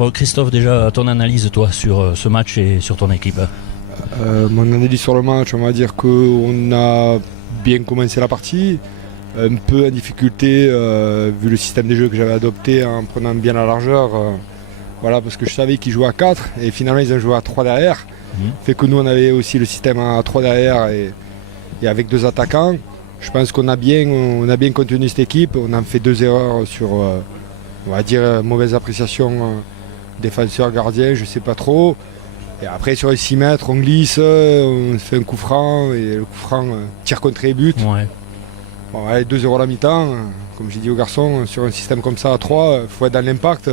Bon, Christophe, déjà ton analyse toi sur ce match et sur ton équipe. Mon analyse sur le match, on va dire qu'on a bien commencé la partie, un peu en difficulté vu le système de jeu que j'avais adopté en prenant bien la largeur. Voilà, parce que je savais qu'ils jouaient à 4 et finalement ils ont joué à 3 derrière. Fait que nous on avait aussi le système à 3 derrière et avec 2 attaquants. Je pense qu'on a bien contenu cette équipe. On a fait 2 erreurs sur, on va dire, mauvaise appréciation défenseur, gardien, je sais pas trop. Et après sur les 6 mètres, on glisse, on fait un coup franc et le coup franc tire contre les buts. Ouais. Bon, allez, 2-0 à la mi-temps, comme j'ai dit aux garçons, sur un système comme ça à 3, il faut être dans l'impact.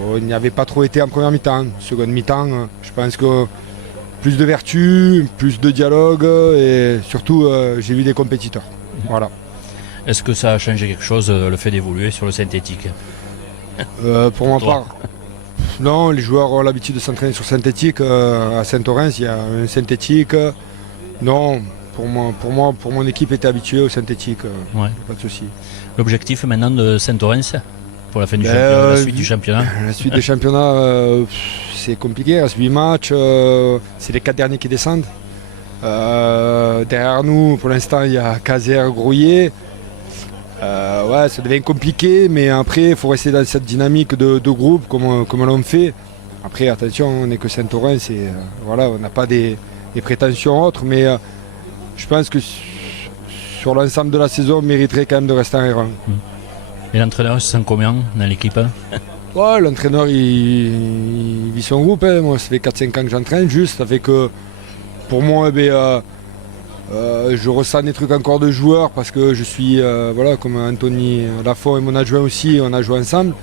On n'y avait pas trop été en première mi-temps. Seconde mi-temps, je pense que plus de vertu, plus de dialogue et surtout j'ai vu des compétiteurs. Voilà. Est-ce que ça a changé quelque chose, le fait d'évoluer sur le synthétique? Pour ma part, non, les joueurs ont l'habitude de s'entraîner sur synthétique. À Saint-Orens, il y a un synthétique. Non, pour mon équipe était habituée au synthétique. Ouais. Pas de souci. L'objectif maintenant de Saint-Orens pour la fin du championnat, la suite du championnat? La suite des championnats, c'est compliqué. Il reste 8 matchs. C'est les 4 derniers qui descendent. Derrière nous, pour l'instant, il y a Caser, Grouillet. Ouais, ça devient compliqué, mais après, il faut rester dans cette dynamique de groupe comme l'on fait. Après, attention, on n'est que Saint-Orens et voilà, on n'a pas des prétentions autres, mais je pense que sur l'ensemble de la saison, on mériterait quand même de rester en R1. Et l'entraîneur, il se sent combien dans l'équipe? Ouais, l'entraîneur, il vit son groupe. Moi, ça fait 4-5 ans que j'entraîne, juste. Ça fait que, pour moi, je ressens des trucs encore de joueurs parce que je suis, voilà, comme Anthony Lafont et mon adjoint aussi, on a joué ensemble.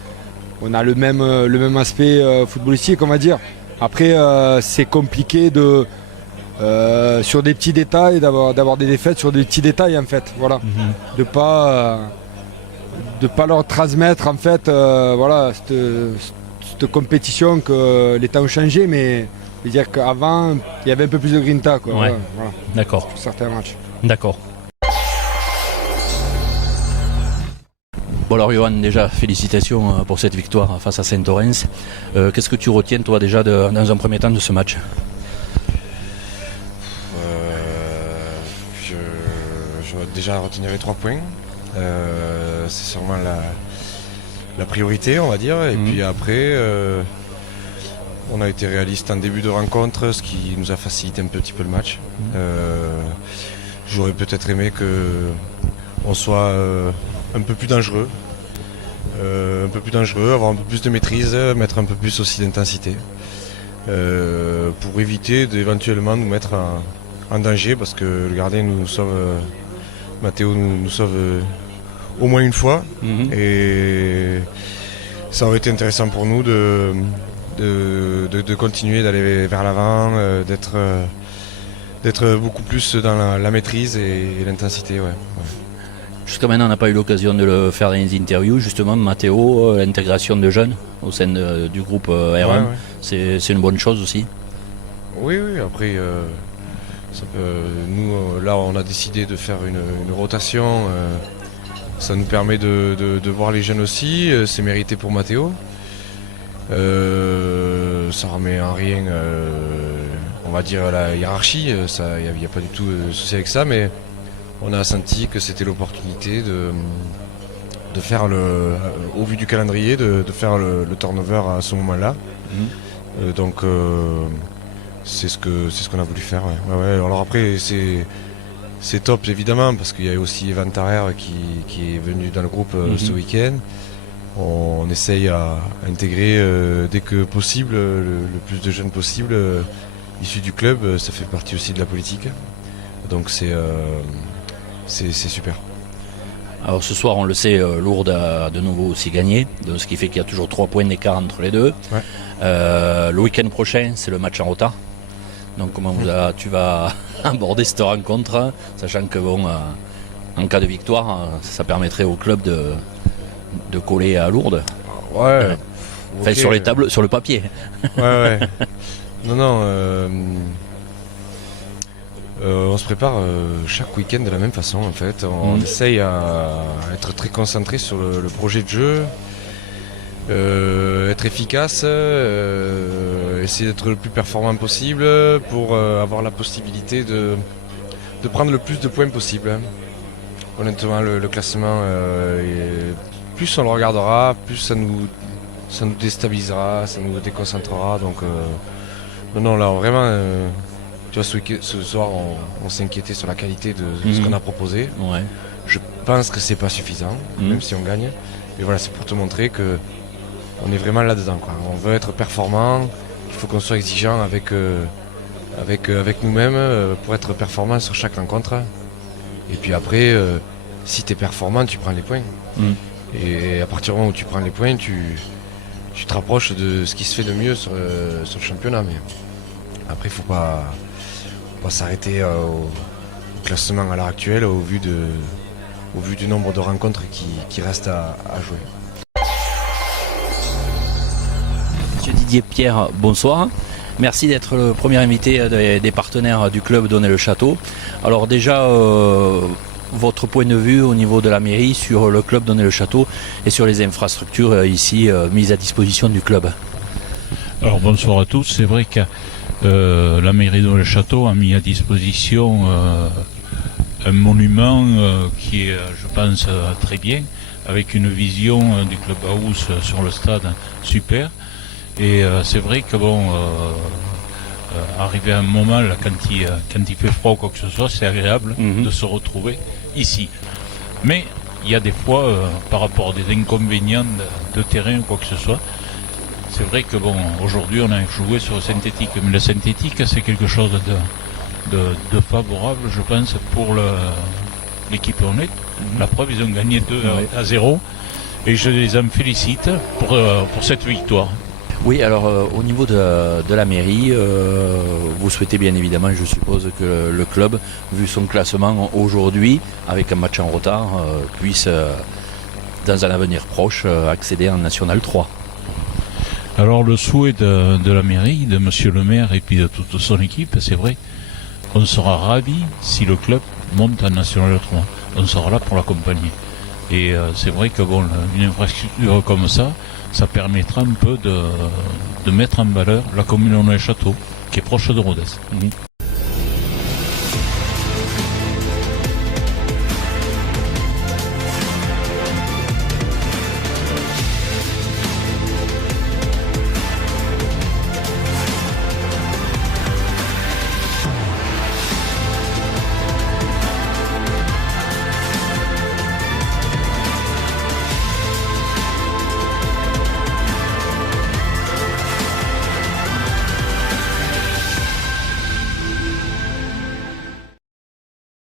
On a le même aspect footballistique, on va dire. Après, c'est compliqué sur des petits détails, d'avoir des défaites sur des petits détails, en fait. Voilà. De pas leur transmettre, en fait, voilà, cette compétition que les temps ont changé, mais je veux dire qu'avant, il y avait un peu plus de grinta, quoi. Ouais. Voilà, D'accord. pour certains matchs. D'accord. Bon alors Johan, déjà félicitations pour cette victoire face à Saint-Orens. Qu'est-ce que tu retiens toi déjà dans un premier temps de ce match? Je vais déjà retenir les 3 points. C'est sûrement la priorité, on va dire. Et puis après, on a été réaliste en début de rencontre, ce qui nous a facilité un petit peu le match. J'aurais peut-être aimé qu'on soit un peu plus dangereux. Avoir un peu plus de maîtrise, mettre un peu plus aussi d'intensité. Pour éviter d'éventuellement nous mettre en danger, parce que le gardien nous sauve, Mathéo nous sauve au moins une fois. Et ça aurait été intéressant pour nous de continuer d'aller vers l'avant, d'être beaucoup plus dans la maîtrise et l'intensité. Ouais. Jusqu'à maintenant, on n'a pas eu l'occasion de le faire dans les interviews. Justement, Mathéo, l'intégration de jeunes au sein du groupe R1, ouais. C'est une bonne chose aussi. Oui, après, nous, là, on a décidé de faire une rotation. Ça nous permet de voir les jeunes aussi. C'est mérité pour Mathéo. Ça remet en rien, on va dire, la hiérarchie. Il n'y a pas du tout de souci avec ça, mais on a senti que c'était l'opportunité de faire au vu du calendrier, de faire le turnover à ce moment-là. Donc c'est ce qu'on a voulu faire. Ouais. Alors après c'est top évidemment parce qu'il y a aussi Evan Tarrer qui est venu dans le groupe ce week-end. On essaye à intégrer dès que possible le plus de jeunes possible issus du club. Ça fait partie aussi de la politique. Donc c'est super. Alors ce soir, on le sait, Lourdes a de nouveau aussi gagné, ce qui fait qu'il y a toujours 3 points d'écart entre les deux. Ouais. Le week-end prochain, c'est le match en retard. Donc comment tu vas aborder cette rencontre, sachant que en cas de victoire, ça permettrait au club de coller à Lourdes. Ouais. Enfin, sur les tables, sur le papier. Ouais. Non. On se prépare chaque week-end de la même façon en fait. On essaye à être très concentré sur le projet de jeu. être efficace, essayer d'être le plus performant possible pour avoir la possibilité de prendre le plus de points possible. Honnêtement, le classement, plus on le regardera, plus ça nous déstabilisera, ça nous déconcentrera. Donc, non, là, vraiment, tu vois, ce soir, on s'inquiétait sur la qualité de ce qu'on a proposé. Ouais. Je pense que c'est pas suffisant, même si on gagne. Mais voilà, c'est pour te montrer que on est vraiment là-dedans, quoi. On veut être performant, il faut qu'on soit exigeant avec nous-mêmes pour être performant sur chaque rencontre. Et puis après, si tu es performant, tu prends les points. Et à partir du moment où tu prends les points, tu te rapproches de ce qui se fait de mieux sur le championnat. Mais après, il ne faut pas s'arrêter au classement à l'heure actuelle au vu du nombre de rencontres qui restent à jouer. Monsieur Didier Pierre, bonsoir. Merci d'être le premier invité des partenaires du club Donnay-le-Château. Alors déjà, votre point de vue au niveau de la mairie sur le club Donnay-le-Château et sur les infrastructures ici mises à disposition du club. Alors bonsoir à tous, c'est vrai que la mairie de Donnay-le-Château a mis à disposition un monument qui est, je pense, très bien, avec une vision du clubhouse sur le stade super. Et c'est vrai que arrivé à un moment là, quand il fait froid ou quoi que ce soit, c'est agréable de se retrouver ici. Mais il y a des fois, par rapport à des inconvénients de terrain ou quoi que ce soit, c'est vrai que aujourd'hui on a joué sur le synthétique, mais le synthétique c'est quelque chose de favorable, je pense, pour l'équipe honnête. La preuve, ils ont gagné 2-0 et je les en félicite pour cette victoire. Oui, alors au niveau de la mairie, vous souhaitez bien évidemment, je suppose, que le club, vu son classement aujourd'hui, avec un match en retard, puisse, dans un avenir proche, accéder en National 3. Alors le souhait de la mairie, de monsieur le maire et puis de toute son équipe, c'est vrai, on sera ravis si le club monte en National 3. On sera là pour l'accompagner. Et c'est vrai que une infrastructure comme ça permettra un peu de mettre en valeur la commune de Donnay-le-Château, qui est proche de Rodez.